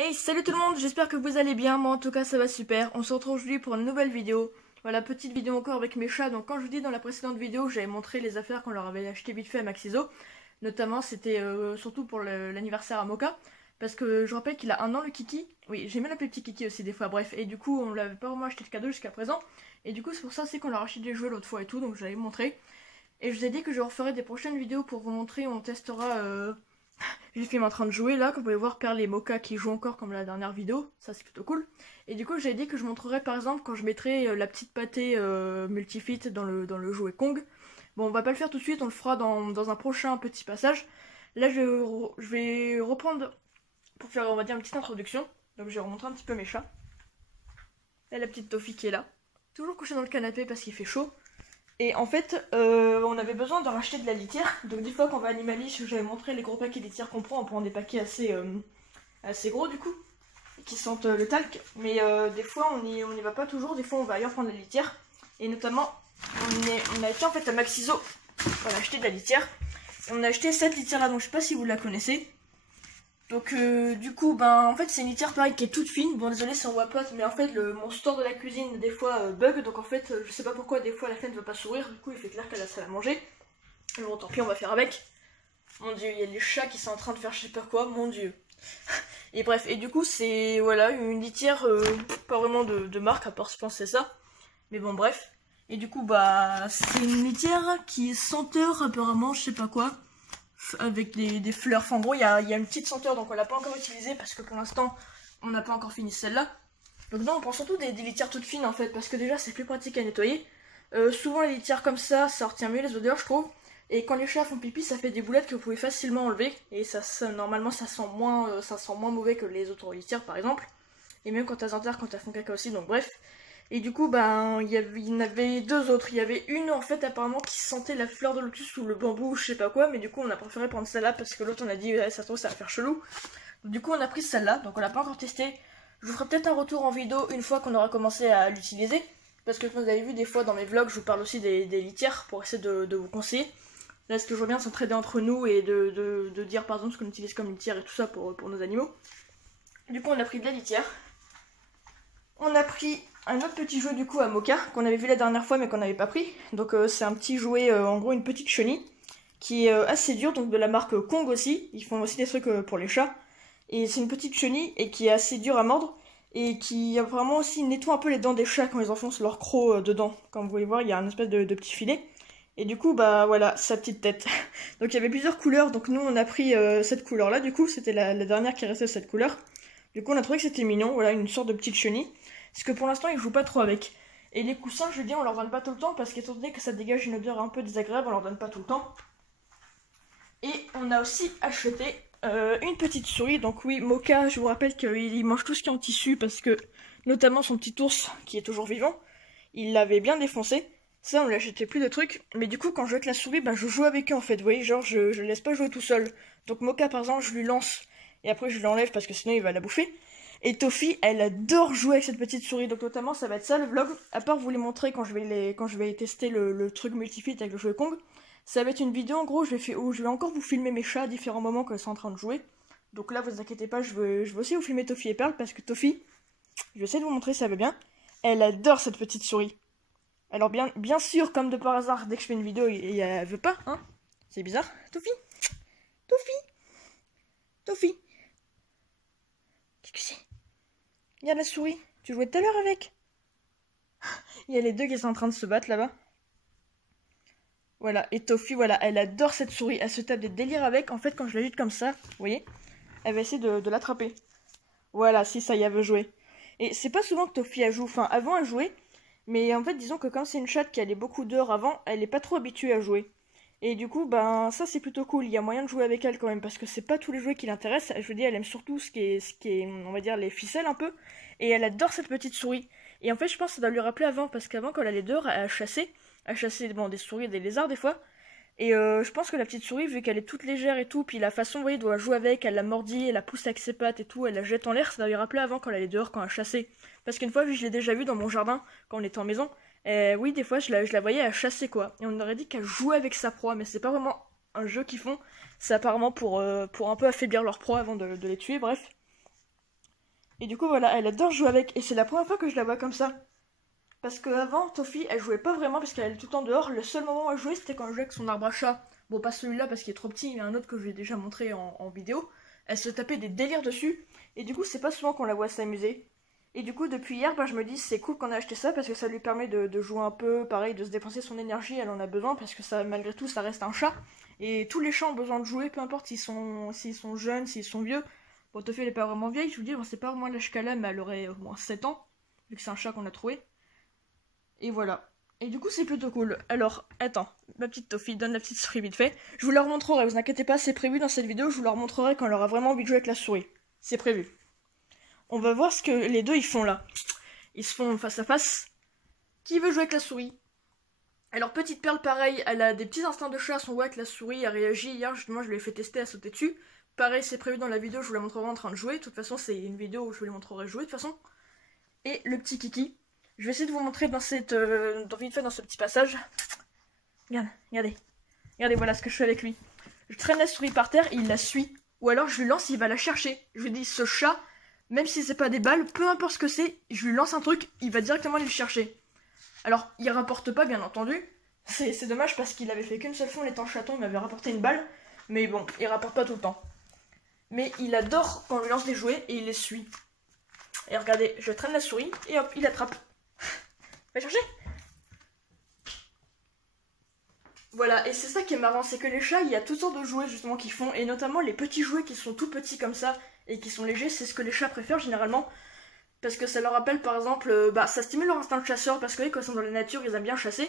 Hey, salut tout le monde, j'espère que vous allez bien, moi en tout cas ça va super. On se retrouve aujourd'hui pour une nouvelle vidéo. Voilà, petite vidéo encore avec mes chats. Donc comme je vous dis dans la précédente vidéo, j'avais montré les affaires qu'on leur avait acheté vite fait à Maxiso. Notamment c'était surtout pour l'anniversaire à Mocha. Parce que je rappelle qu'il a 1 an le Kiki. Oui, j'aime bien l'appeler petit Kiki aussi des fois, bref. Et du coup on l'avait pas vraiment acheté de cadeau jusqu'à présent. Et du coup c'est pour ça aussi qu'on leur a acheté des jouets l'autre fois et tout, donc je l'avais montré. Et je vous ai dit que je referai des prochaines vidéos pour vous montrer, on testera... J'ai filmé en train de jouer là, comme vous pouvez voir Perle et Mocha qui jouent encore comme la dernière vidéo, ça c'est plutôt cool. Et du coup j'ai dit que je montrerai par exemple quand je mettrai la petite pâtée multifit dans le jouet Kong. Bon on va pas le faire tout de suite, on le fera dans un prochain petit passage. Là je vais reprendre pour faire on va dire une petite introduction. Donc je vais remontrer un petit peu mes chats. Là la petite Toffee qui est là, toujours couchée dans le canapé parce qu'il fait chaud. Et en fait, on avait besoin de racheter de la litière. Donc des fois quand on va à Animalis, j'avais montré les gros paquets de litière qu'on prend. On prend des paquets assez gros du coup, qui sentent le talc. Mais des fois on y va pas toujours. Des fois on va ailleurs prendre de la litière. Et notamment, on a été en fait à Maxiso. On a acheté de la litière. Et on a acheté cette litière là, donc je sais pas si vous la connaissez. Donc du coup, en fait c'est une litière pareil qui est toute fine. Bon désolé si on voit pas, mais en fait mon store de la cuisine des fois bug. Donc en fait je sais pas pourquoi des fois la fenêtre ne veut pas s'ouvrir. Du coup il fait clair qu'elle a ça à manger. Mais bon tant pis on va faire avec. Mon dieu, il y a les chats qui sont en train de faire je sais pas quoi, mon dieu. Et bref, et du coup c'est voilà une litière pas vraiment de marque à part je pense c'est ça. Mais bon bref. Et du coup c'est une litière qui est senteur apparemment je sais pas quoi. Avec des fleurs. Enfin, en gros, il y a une petite senteur, donc on l'a pas encore utilisée parce que pour l'instant, on n'a pas encore fini celle-là. Donc, non, on prend surtout des litières toutes fines en fait, parce que déjà, c'est plus pratique à nettoyer. Souvent, les litières comme ça retient mieux les odeurs, je trouve. Et quand les chats font pipi, ça fait des boulettes que vous pouvez facilement enlever. Et normalement, ça sent moins mauvais que les autres litières, par exemple. Et même quand elles enterrent, quand elles font caca aussi, donc bref. Et du coup, il y en avait deux autres. Il y avait une, en fait, apparemment, qui sentait la fleur de lotus ou le bambou, je sais pas quoi. Mais du coup, on a préféré prendre celle-là parce que l'autre, on a dit, ça se trouve, ça va faire chelou. Du coup, on a pris celle-là. Donc, on l'a pas encore testé. Je vous ferai peut-être un retour en vidéo une fois qu'on aura commencé à l'utiliser. Parce que, comme vous avez vu, des fois, dans mes vlogs, je vous parle aussi des litières pour essayer de vous conseiller. Là, c'est toujours bien de s'entraider entre nous et de dire, par exemple, ce qu'on utilise comme litière et tout ça pour nos animaux. Du coup, on a pris de la litière. On a pris un autre petit jouet du coup à Mocha qu'on avait vu la dernière fois mais qu'on n'avait pas pris. Donc c'est un petit jouet, en gros une petite chenille qui est assez dure, donc de la marque Kong aussi. Ils font aussi des trucs pour les chats. Et c'est une petite chenille et qui est assez dure à mordre et qui vraiment aussi nettoie un peu les dents des chats quand ils enfoncent leur croc dedans. Comme vous pouvez voir, il y a un espèce de petit filet. Et du coup, voilà, sa petite tête. Donc il y avait plusieurs couleurs, donc nous on a pris cette couleur là, du coup c'était la dernière qui restait de cette couleur. Du coup on a trouvé que c'était mignon, voilà, une sorte de petite chenille. Parce que pour l'instant ils jouent pas trop avec. Et les coussins, je dis, on leur donne pas tout le temps parce qu'étant donné que ça dégage une odeur un peu désagréable, on leur donne pas tout le temps. Et on a aussi acheté une petite souris. Donc oui, Mocha, je vous rappelle qu'il mange tout ce qui est en tissu parce que, notamment son petit ours qui est toujours vivant, il l'avait bien défoncé. Ça, on lui achetait plus de trucs. Mais du coup, quand je joue avec la souris, je joue avec eux en fait. Vous voyez, genre, je le laisse pas jouer tout seul. Donc Mocha, par exemple, je lui lance et après je l'enlève parce que sinon il va la bouffer. Et Toffee, elle adore jouer avec cette petite souris, donc notamment ça va être ça le vlog. À part vous les montrer quand je vais tester le truc multifit avec le jouet Kong. Ça va être une vidéo en gros où je vais encore vous filmer mes chats à différents moments quand ils sont en train de jouer. Donc là vous inquiétez pas, je veux aussi vous filmer Toffee et Perle parce que Toffee, je vais essayer de vous montrer si ça va bien. Elle adore cette petite souris. Alors bien sûr, comme de par hasard, dès que je fais une vidéo, elle veut pas, hein. C'est bizarre. Toffee, Toffee. Qu'est-ce que c'est? Regarde la souris, tu jouais tout à l'heure avec. Il y a les deux qui sont en train de se battre là-bas. Voilà, et Toffee, voilà, elle adore cette souris, elle se tape des délires avec. En fait, quand je l'agite comme ça, vous voyez, elle va essayer de l'attraper. Voilà, si ça y est, elle veut jouer. Et c'est pas souvent que Toffee elle joue, enfin avant elle jouait, mais en fait disons que comme c'est une chatte qui allait beaucoup d'heures avant, elle est pas trop habituée à jouer. Et du coup, ça c'est plutôt cool, il y a moyen de jouer avec elle quand même, parce que c'est pas tous les jouets qui l'intéressent. Je veux dire, elle aime surtout ce qui est, on va dire, les ficelles un peu, et elle adore cette petite souris. Et en fait, je pense que ça doit lui rappeler avant, parce qu'avant, quand elle allait dehors, elle chassait des souris et des lézards des fois. Et je pense que la petite souris, vu qu'elle est toute légère et tout, puis la façon, vous voyez, doit jouer avec, elle la mordit, elle la pousse avec ses pattes et tout, elle la jette en l'air, ça doit lui rappeler avant quand elle allait dehors, quand elle chassait. Parce qu'une fois, je l'ai déjà vue dans mon jardin, quand on était en maison, oui, des fois, je la voyais à chasser, quoi. Et on aurait dit qu'elle jouait avec sa proie, mais c'est pas vraiment un jeu qu'ils font, c'est apparemment pour un peu affaiblir leur proie avant de les tuer, bref. Et du coup, voilà, elle adore jouer avec. Et c'est la première fois que je la vois comme ça. Parce qu'avant, Toffee, elle jouait pas vraiment parce qu'elle allait tout le temps dehors. Le seul moment où elle jouait, c'était quand elle jouait avec son arbre à chat. Bon, pas celui-là parce qu'il est trop petit, il y a un autre que je lui ai déjà montré en vidéo. Elle se tapait des délires dessus. Et du coup, c'est pas souvent qu'on la voit s'amuser. Et du coup, depuis hier, bah, je me dis c'est cool qu'on a acheté ça parce que ça lui permet de jouer un peu, pareil, de se dépenser son énergie. Elle en a besoin parce que ça, malgré tout, ça reste un chat. Et tous les chats ont besoin de jouer, peu importe s'ils sont jeunes, s'ils sont vieux. Bon, Toffee, elle est pas vraiment vieille, je vous dis, bon, c'est pas vraiment l'âge qu'elle a, mais elle aurait au moins 7 ans, vu que c'est un chat qu'on a trouvé. Et voilà. Et du coup, c'est plutôt cool. Alors, attends, ma petite Toffee, donne la petite souris vite fait. Je vous la remontrerai, vous inquiétez pas, c'est prévu dans cette vidéo, je vous la remontrerai quand elle aura vraiment envie de jouer avec la souris. C'est prévu. On va voir ce que les deux ils font là. Ils se font face à face. Qui veut jouer avec la souris? Alors, petite perle, pareil, elle a des petits instincts de chat, son ouais avec la souris, elle réagit. Hier, justement, je lui ai fait tester, elle sauter dessus. Pareil, c'est prévu dans la vidéo, je vous la montrerai en train de jouer. De toute façon, c'est une vidéo où je vous les montrerai jouer, de toute façon. Et le petit Kiki. Je vais essayer de vous montrer dans cette, vite fait dans ce petit passage. Regardez. Regardez, voilà ce que je fais avec lui. Je traîne la souris par terre et il la suit. Ou alors je lui lance, il va la chercher. Je lui dis, ce chat, même si c'est pas des balles, peu importe ce que c'est, je lui lance un truc, il va directement aller le chercher. Alors, il rapporte pas, bien entendu. C'est dommage parce qu'il avait fait qu'une seule fois en étant chaton, il m'avait rapporté une balle. Mais bon, il rapporte pas tout le temps. Mais il adore quand on lui lance des jouets et il les suit. Et regardez, je traîne la souris et hop, il attrape. Va chercher. Voilà, et c'est ça qui est marrant, c'est que les chats, il y a toutes sortes de jouets justement qu'ils font, et notamment les petits jouets qui sont tout petits comme ça, et qui sont légers, c'est ce que les chats préfèrent généralement, parce que ça leur rappelle par exemple, ça stimule leur instinct de chasseur, parce que quand ils sont dans la nature, ils aiment bien chasser,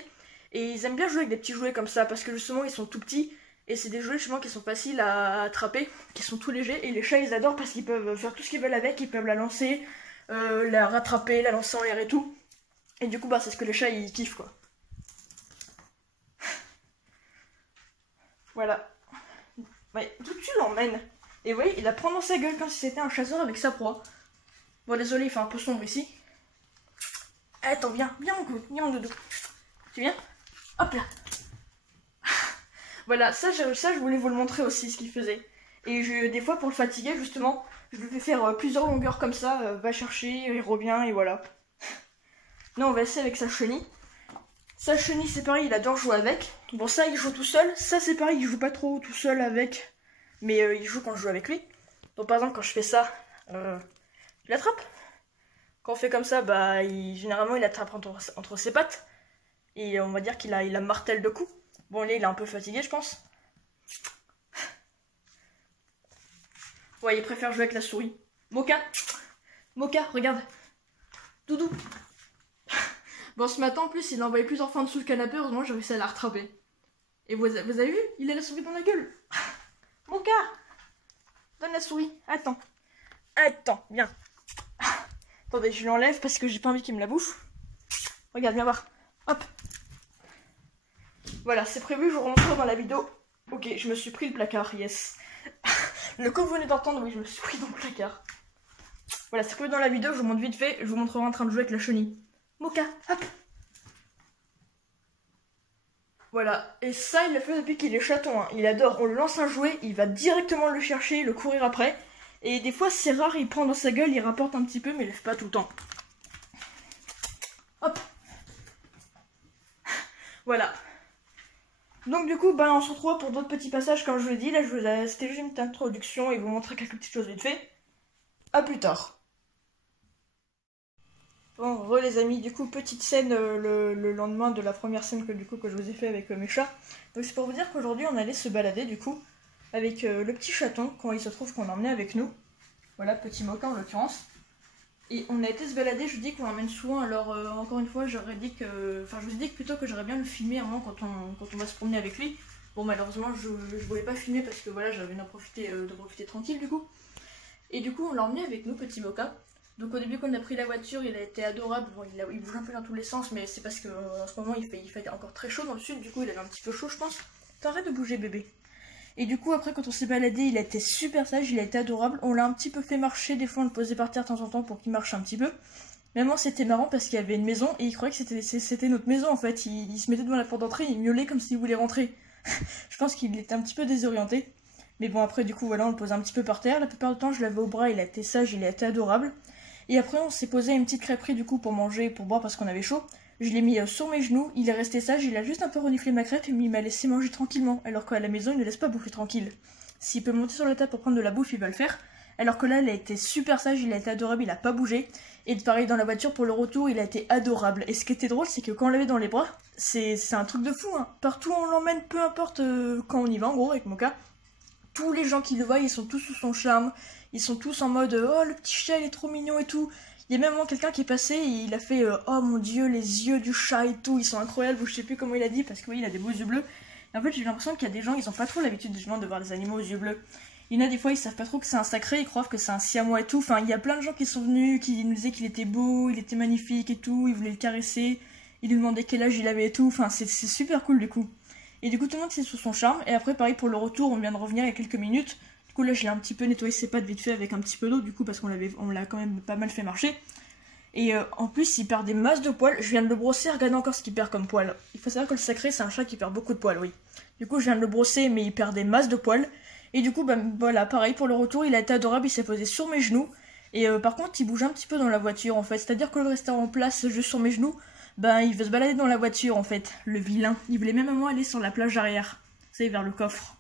et ils aiment bien jouer avec des petits jouets comme ça, parce que justement ils sont tout petits, et c'est des jouets justement qui sont faciles à attraper, qui sont tout légers, et les chats ils adorent parce qu'ils peuvent faire tout ce qu'ils veulent avec, ils peuvent la lancer, la rattraper, la lancer en l'air et tout, et du coup c'est ce que les chats ils kiffent quoi. Voilà. Ouais, d'où tu l'emmènes? Et oui, il la prend dans sa gueule comme si c'était un chasseur avec sa proie. Bon, désolé, il fait un peu sombre ici. Attends, viens mon doudou. Tu viens? Hop là. Voilà, ça je voulais vous le montrer aussi, ce qu'il faisait. Et des fois, pour le fatiguer, justement, je lui fais faire plusieurs longueurs comme ça. Va chercher, il revient, et voilà. Là, on va essayer avec sa chenille. Sa chenille, c'est pareil, il adore jouer avec. Bon, ça, il joue tout seul. Ça, c'est pareil, il joue pas trop tout seul avec. Mais il joue quand je joue avec lui. Donc, par exemple, quand je fais ça, il attrape. Quand on fait comme ça, généralement, il attrape entre ses pattes. Et on va dire qu'il a martèle de coups. Bon, là, il est un peu fatigué, je pense. Ouais, il préfère jouer avec la souris. Moka, regarde. Doudou. Bon, ce matin, en plus, il a envoyé plusieurs fois en dessous le canapé. Heureusement, j'ai réussi à la rattraper. Et vous avez vu? Il a la souris dans la gueule. Moka, donne la souris. Attends, viens. Attendez, je l'enlève parce que j'ai pas envie qu'il me la bouffe. Regarde, viens voir. Hop. Voilà, c'est prévu, je vous remontrerai dans la vidéo. Ok, je me suis pris le placard, yes. Le coup que vous venez d'entendre, oui, je me suis pris dans le placard. Voilà, c'est prévu dans la vidéo, je vous montre vite fait. Je vous montrerai en train de jouer avec la chenille. Moka, hop. Voilà, et ça il le fait depuis qu'il est chaton, hein. Il adore, on lui lance un jouet, il va directement le chercher, le courir après. Et des fois c'est rare, il prend dans sa gueule, il rapporte un petit peu, mais il le fait pas tout le temps. Hop. Voilà. Donc du coup, on se retrouve pour d'autres petits passages comme je vous l'ai dit. Là, c'était juste une petite introduction et vous montrer quelques petites choses vite fait. A plus tard. Bon, les amis, du coup, petite scène le lendemain de la première scène que je vous ai fait avec mes chats. Donc c'est pour vous dire qu'aujourd'hui, on allait se balader, du coup, avec le petit chaton, quand il se trouve qu'on l'emmenait avec nous. Voilà, petit Moka en l'occurrence. Et on a été se balader, je vous dis qu'on l'emmène souvent, alors encore une fois, je vous ai dit plutôt que j'aurais bien le filmer avant quand on va se promener avec lui. Bon, malheureusement, je voulais pas filmer parce que voilà, j'avais envie de profiter tranquille, du coup. Et du coup, on l'a emmené avec nous, petit Moka. Donc au début quand on a pris la voiture, il a été adorable, bon, il bouge un peu dans tous les sens, mais c'est parce qu'en ce moment il fait encore très chaud dans le sud, du coup il avait un petit peu chaud je pense. T'arrêtes de bouger bébé. Et du coup après quand on s'est baladé, il a été super sage, il a été adorable, on l'a un petit peu fait marcher, des fois on le posait par terre de temps en temps pour qu'il marche un petit peu. Mais moi c'était marrant parce qu'il y avait une maison et il croyait que c'était notre maison en fait, il se mettait devant la porte d'entrée, il miaulait comme s'il voulait rentrer. Je pense qu'il était un petit peu désorienté. Mais bon après du coup voilà, on le posait un petit peu par terre, la plupart du temps je l'avais au bras, il a été sage, il a été adorable. Et après on s'est posé à une petite crêperie du coup pour manger, pour boire parce qu'on avait chaud. Je l'ai mis sur mes genoux, il est resté sage, il a juste un peu reniflé ma crêpe et il m'a laissé manger tranquillement. Alors qu'à la maison il ne laisse pas bouffer tranquille. S'il peut monter sur la table pour prendre de la bouffe, il va le faire. Alors que là, il a été super sage, il a été adorable, il a pas bougé. Et pareil dans la voiture pour le retour, il a été adorable. Et ce qui était drôle, c'est que quand on l'avait dans les bras, c'est un truc de fou, hein. Partout où on l'emmène, peu importe quand on y va, en gros, avec Moka, tous les gens qui le voient, ils sont tous sous son charme. Ils sont tous en mode oh le petit chat il est trop mignon et tout. Il y a même quelqu'un qui est passé et il a fait oh mon dieu les yeux du chat et tout, ils sont incroyables, ou je sais plus comment il a dit parce que oui il a des beaux yeux bleus. Et en fait j'ai l'impression qu'il y a des gens, ils ont pas trop l'habitude justement de voir des animaux aux yeux bleus. Il y en a des fois ils savent pas trop que c'est un sacré, ils croient que c'est un siamois et tout. Enfin il y a plein de gens qui sont venus, qui nous disaient qu'il était beau, il était magnifique et tout, ils voulaient le caresser, ils lui demandaient quel âge il avait et tout. Enfin c'est super cool du coup. Et du coup tout le monde s'est sous son charme. Et après pareil pour le retour, on vient de revenir il y a quelques minutes. Du coup là je l'ai un petit peu nettoyé ses pattes vite fait avec un petit peu d'eau du coup parce on l'a quand même pas mal fait marcher. Et en plus il perd des masses de poils, je viens de le brosser, regardez encore ce qu'il perd comme poils. Il faut savoir que le sacré c'est un chat qui perd beaucoup de poils, oui. Du coup je viens de le brosser mais il perd des masses de poils. Et du coup bah voilà, pareil pour le retour, il a été adorable, il s'est posé sur mes genoux. Et par contre il bouge un petit peu dans la voiture en fait, c'est-à-dire que le rester en place juste sur mes genoux, bah il veut se balader dans la voiture en fait, le vilain. Il voulait même à moi aller sur la plage arrière, vous savez vers le coffre.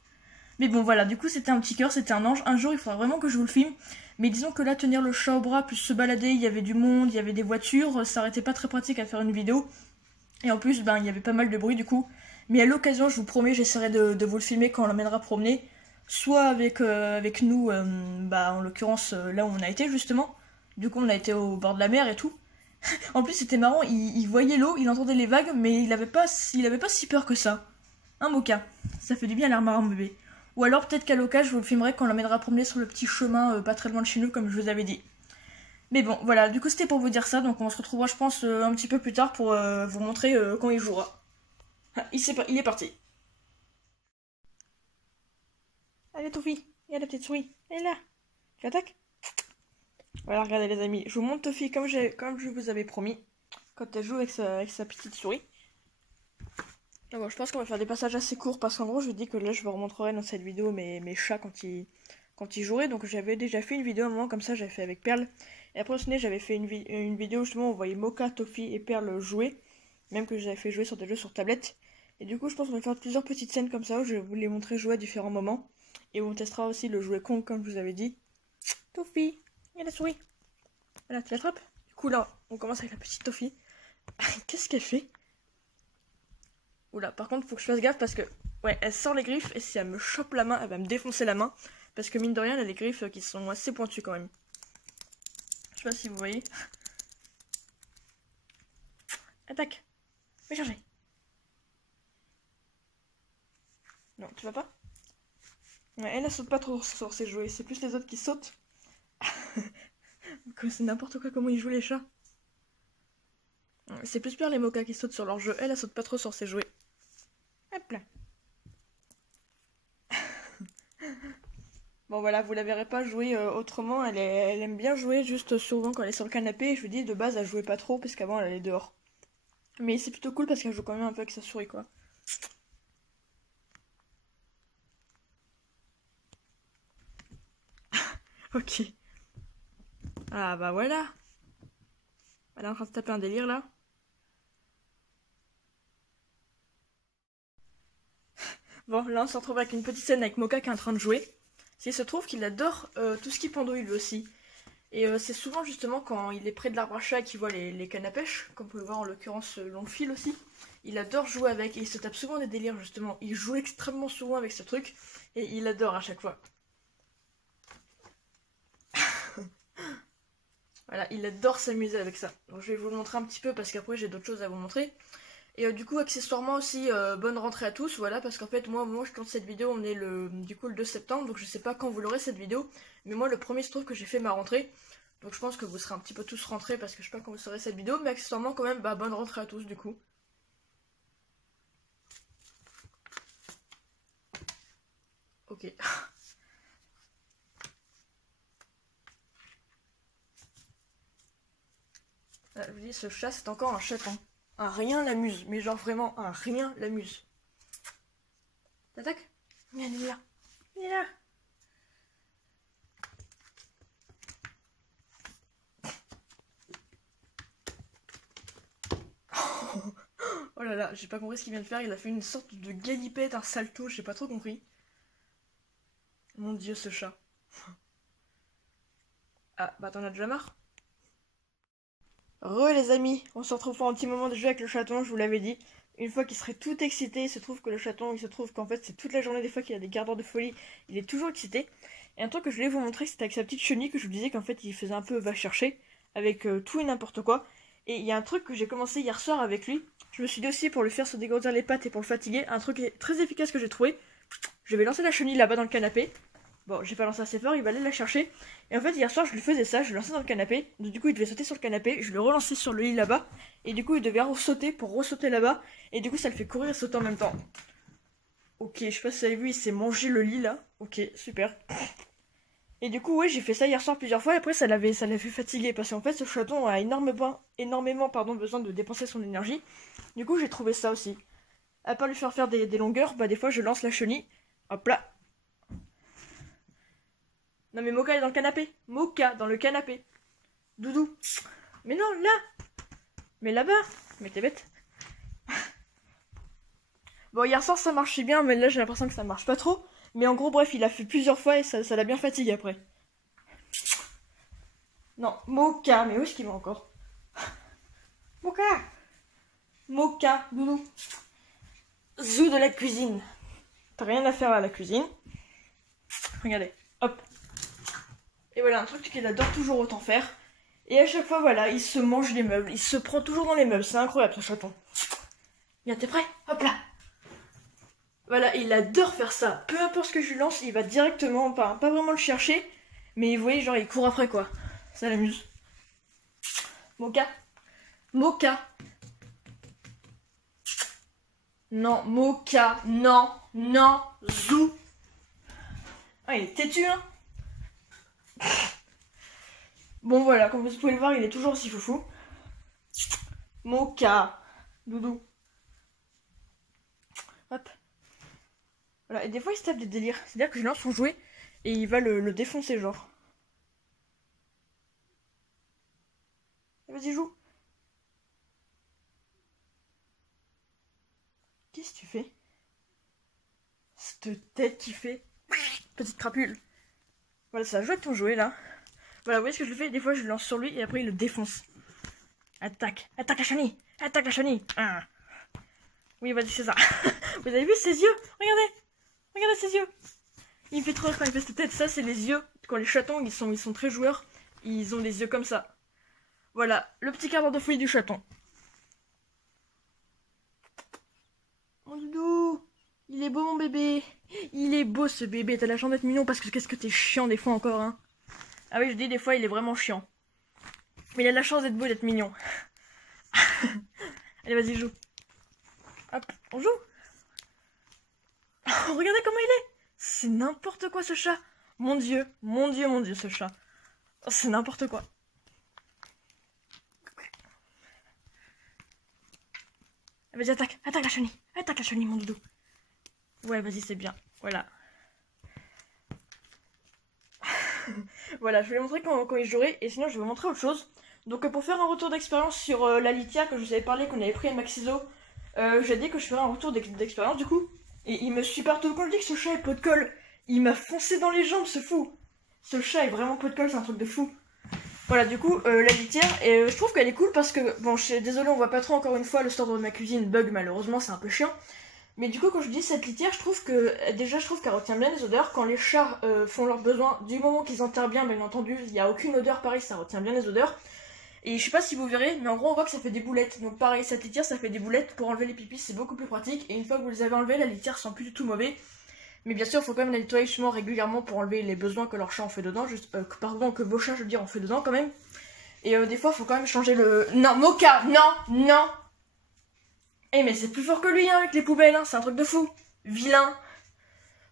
Mais bon voilà, du coup c'était un petit cœur, c'était un ange. Un jour il faudra vraiment que je vous le filme. Mais disons que là tenir le chat au bras plus se balader, il y avait du monde, il y avait des voitures, ça aurait été pas très pratique à faire une vidéo. Et en plus ben il y avait pas mal de bruit du coup. Mais à l'occasion je vous promets j'essaierai de vous le filmer quand on l'emmènera promener. Soit avec nous, bah en l'occurrence là où on a été justement. Du coup on a été au bord de la mer et tout. En plus c'était marrant, il voyait l'eau, il entendait les vagues, mais il avait pas si peur que ça. Un Moka, ça fait du bien l'air marin bébé. Ou alors peut-être qu'à l'occasion je vous le filmerai quand on l'emmènera promener sur le petit chemin pas très loin de chez nous comme je vous avais dit. Mais bon voilà, du coup c'était pour vous dire ça, donc on se retrouvera je pense un petit peu plus tard pour vous montrer quand il jouera. Ah, il est parti. Allez Tofi, il y a la petite souris, elle est là. Tu attaques. Voilà regardez les amis, je vous montre Tofi comme je vous avais promis, quand elle joue avec sa petite souris. Ah bon, je pense qu'on va faire des passages assez courts parce qu'en gros je dis que là je vous remontrerai dans cette vidéo mes chats quand ils jouaient. Donc j'avais déjà fait une vidéo à un moment comme ça, j'avais fait avec Perle. Et après au ciné j'avais fait une vidéo justement où on voyait Moka, Tofi et Perle jouer. Même que j'avais fait jouer sur des jeux sur tablette. Et du coup je pense qu'on va faire plusieurs petites scènes comme ça où je vais vous les montrer jouer à différents moments. Et où on testera aussi le jouet con comme je vous avais dit. Tofi, il y a la souris. Voilà, tu l'attrapes. Du coup là on commence avec la petite Tofi. Qu'est-ce qu'elle fait? Oula, par contre, faut que je fasse gaffe parce que, ouais, elle sort les griffes et si elle me chope la main, elle va me défoncer la main. Parce que mine de rien, elle a les griffes qui sont assez pointues quand même. Je sais pas si vous voyez. Attaque. Fais charger. Non, tu vas pas? Ouais, elle saute pas trop sur ses jouets, c'est plus les autres qui sautent. C'est n'importe quoi comment ils jouent les chats. C'est plus pire les Moka qui sautent sur leur jeu, elle saute pas trop sur ses jouets. Hop là. Bon voilà, vous la verrez pas jouer autrement, elle aime bien jouer juste souvent quand elle est sur le canapé, et je vous dis de base elle jouait pas trop parce qu'avant elle allait dehors. Mais c'est plutôt cool parce qu'elle joue quand même un peu avec sa souris quoi. Ok. Ah bah voilà. Elle est en train de se taper un délire là. Bon, là on se retrouve avec une petite scène avec Moka qui est en train de jouer. Il se trouve qu'il adore tout ce qui pendouille lui aussi. Et c'est souvent justement quand il est près de l'arbre à chat et qu'il voit les cannes à pêche, comme vous pouvez voir en l'occurrence long fil aussi. Il adore jouer avec et il se tape souvent des délires justement. Il joue extrêmement souvent avec ce truc et il adore à chaque fois. Voilà, il adore s'amuser avec ça. Donc je vais vous le montrer un petit peu parce qu'après j'ai d'autres choses à vous montrer. Et du coup accessoirement aussi bonne rentrée à tous, voilà, parce qu'en fait moi je tourne cette vidéo, on est le 2 septembre, donc je sais pas quand vous l'aurez cette vidéo, mais moi le premier se trouve que j'ai fait ma rentrée, donc je pense que vous serez un petit peu tous rentrés parce que je sais pas quand vous saurez cette vidéo, mais accessoirement quand même, bah bonne rentrée à tous du coup. Ok. Je vous dis, ce chat c'est encore un chaton. Un rien l'amuse, mais genre vraiment un rien l'amuse. T'attaques? Viens, il est là. Il est là. là là, j'ai pas compris ce qu'il vient de faire. Il a fait une sorte de galipette, un salto, j'ai pas trop compris. Mon dieu, ce chat. Ah, bah t'en as déjà marre? Re les amis, on se retrouve pour un petit moment de jeu avec le chaton, je vous l'avais dit. Une fois qu'il serait tout excité, il se trouve que le chaton, il se trouve qu'en fait c'est toute la journée des fois qu'il a des quarts d'heure de folie, il est toujours excité. Et un truc que je voulais vous montrer, c'était avec sa petite chenille que je vous disais qu'en fait il faisait un peu va chercher, avec tout et n'importe quoi. Et il y a un truc que j'ai commencé hier soir avec lui, je me suis dit aussi pour lui faire se dégourdir les pattes et pour le fatiguer, un truc très efficace que j'ai trouvé. Je vais lancer la chenille là-bas dans le canapé. Bon, j'ai pas lancé assez fort, il va aller la chercher. Et en fait, hier soir, je lui faisais ça, je le lançais dans le canapé. Donc, du coup, il devait sauter sur le canapé, je le relançais sur le lit là-bas. Et du coup, il devait sauter pour ressauter là-bas. Et du coup, ça le fait courir et sauter en même temps. Ok, je sais pas si vous avez vu, il s'est mangé le lit là. Ok, super. Et du coup, ouais, j'ai fait ça hier soir plusieurs fois. Et après, ça l'avait fait fatiguer. Parce qu'en fait, ce chaton a énormément besoin de dépenser son énergie. Du coup, j'ai trouvé ça aussi. À part lui faire des longueurs, bah, des fois, je lance la chenille. Hop là. Non mais Moka est dans le canapé. Moka dans le canapé. Doudou. Mais non, là. Mais là-bas. Mais t'es bête. Bon, hier soir ça marchait bien, mais là j'ai l'impression que ça marche pas trop. Mais en gros, bref, il a fait plusieurs fois et ça l'a bien fatigué après. Non, Moka. Mais où est-ce qu'il va encore? Moka. Moka, Doudou. Zou de la cuisine. T'as rien à faire à la cuisine. Regardez. Hop. Et voilà, un truc qu'il adore toujours autant faire. Et à chaque fois, voilà, il se mange les meubles. Il se prend toujours dans les meubles. C'est incroyable, ce chaton. Bien, t'es prêt? Hop là. Voilà, il adore faire ça. Peu importe ce que je lui lance, il va directement, pas vraiment le chercher. Mais vous voyez, genre, il court après, quoi. Ça l'amuse. Moka. Moka. Non, Moka. Non, non, Zou. Ah, il est têtu, hein. Bon voilà, comme vous pouvez le voir, il est toujours aussi foufou. Moka. Doudou. Hop. Voilà, et des fois il se tape des délires. C'est-à-dire que je lance son jouet et il va le défoncer, genre. Vas-y, joue. Qu'est-ce que tu fais? Cette tête qui fait. Petite crapule. Voilà, ça joue avec ton jouet là. Voilà, vous voyez ce que je le fais? Des fois je le lance sur lui et après il le défonce. Attaque. Attaque la chenille. Attaque la chenille. Ah. Oui, vas-y, c'est ça. Vous avez vu ses yeux? Regardez. Regardez ses yeux. Il me fait trop rire quand il fait cette tête. Ça, c'est les yeux. Quand les chatons, ils sont très joueurs, ils ont les yeux comme ça. Voilà, le petit quart d'heure de folie du chaton. Mon doudou, il est beau mon bébé. Il est beau ce bébé. T'as la chance d'être mignon parce que qu'est-ce que t'es chiant des fois encore, hein. Ah oui, je dis des fois, il est vraiment chiant. Mais il a la chance d'être beau et d'être mignon. Allez, vas-y, joue. Hop, on joue. Oh, regardez comment il est. C'est n'importe quoi ce chat. Mon dieu, ce chat. Oh, c'est n'importe quoi. Vas-y, attaque la chenille. Attaque la chenille, mon doudou. Ouais, vas-y, c'est bien. Voilà. Voilà, je vais vous montrer quand il jouerait. Et sinon, je vais vous montrer autre chose. Donc, pour faire un retour d'expérience sur la litière que je vous avais parlé, qu'on avait pris à Maxiso, j'ai dit que je ferais un retour d'expérience du coup. Et il me suit partout. Quand je dis que ce chat est pot de colle, il m'a foncé dans les jambes, ce fou. Ce chat est vraiment pot de colle, c'est un truc de fou. Voilà, du coup, la litière, et je trouve qu'elle est cool parce que, bon, désolé, on voit pas trop encore une fois, le store de ma cuisine bug, malheureusement, c'est un peu chiant. Mais du coup, quand je dis cette litière, je trouve qu'elle retient bien les odeurs. Quand les chats font leurs besoins, du moment qu'ils enterrent bien entendu, il n'y a aucune odeur, pareil, ça retient bien les odeurs. Et je sais pas si vous verrez, mais en gros, on voit que ça fait des boulettes. Donc pareil, cette litière, ça fait des boulettes. Pour enlever les pipis, c'est beaucoup plus pratique. Et une fois que vous les avez enlevées, la litière sent plus du tout mauvais. Mais bien sûr, il faut quand même la nettoyer justement régulièrement pour enlever les besoins que leur chat en fait dedans. Pardon, que vos chats, je veux dire, en fait dedans quand même. Et des fois, il faut quand même changer le... Non, Moka, non, non. Eh mais c'est plus fort que lui, hein, avec les poubelles, hein, c'est un truc de fou. Vilain.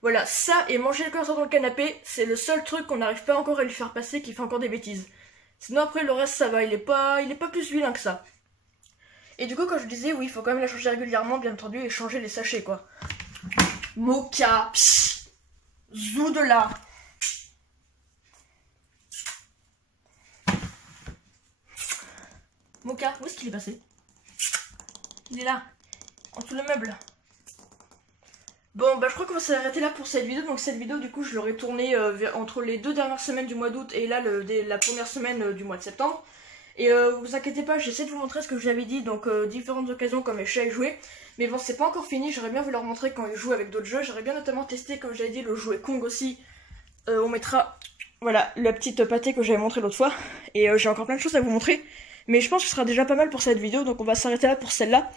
Voilà, ça et manger le curseur dans le canapé, c'est le seul truc qu'on n'arrive pas encore à lui faire passer qui fait encore des bêtises. Sinon après, le reste, ça va, il est pas plus vilain que ça. Et du coup, quand je disais, oui, il faut quand même la changer régulièrement, bien entendu, et changer les sachets, quoi. Moka, psh, zou de là. Moka, où est-ce qu'il est passé? Il est là. en dessous le meuble. Bon, bah je crois qu'on va s'arrêter là pour cette vidéo. Donc cette vidéo, du coup, je l'aurai tournée entre les 2 dernières semaines du mois d'août et là, la première semaine du mois de septembre. Et vous inquiétez pas, j'essaie de vous montrer ce que j'avais dit, donc différentes occasions quand mes chats y jouaient. Mais bon, c'est pas encore fini, j'aurais bien vous leur montrer quand ils jouent avec d'autres jeux. J'aurais bien notamment testé, comme j'avais dit, le jouet Kong aussi. On mettra, voilà, la petite pâtée que j'avais montré l'autre fois. Et j'ai encore plein de choses à vous montrer. Mais je pense que ce sera déjà pas mal pour cette vidéo, donc on va s'arrêter là pour celle-là.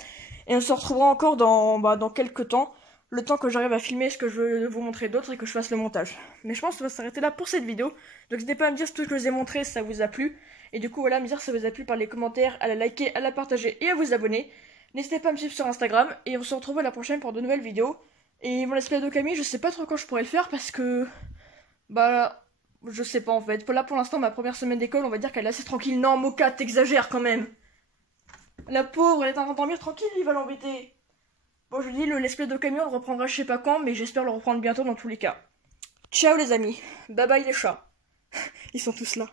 Et on se retrouvera encore dans quelques temps. Le temps que j'arrive à filmer ce que je veux vous montrer d'autres et que je fasse le montage. Mais je pense qu'on va s'arrêter là pour cette vidéo. Donc n'hésitez pas à me dire si tout ce que je vous ai montré, ça vous a plu. Et du coup, voilà, à me dire si ça vous a plu par les commentaires, à la liker, à la partager et à vous abonner. N'hésitez pas à me suivre sur Instagram. Et on se retrouve à la prochaine pour de nouvelles vidéos. Et mon let's play d'Okami, je sais pas trop quand je pourrais le faire parce que... Bah... Je sais pas en fait. Là pour l'instant, ma première semaine d'école, on va dire qu'elle est assez tranquille. Non, Mocha, t'exagères quand même. La pauvre, elle est en train de dormir tranquille, il va l'embêter. Bon, je dis, le let's play d'Okami, on le reprendra je sais pas quand, mais j'espère le reprendre bientôt dans tous les cas. Ciao les amis. Bye bye les chats. Ils sont tous là.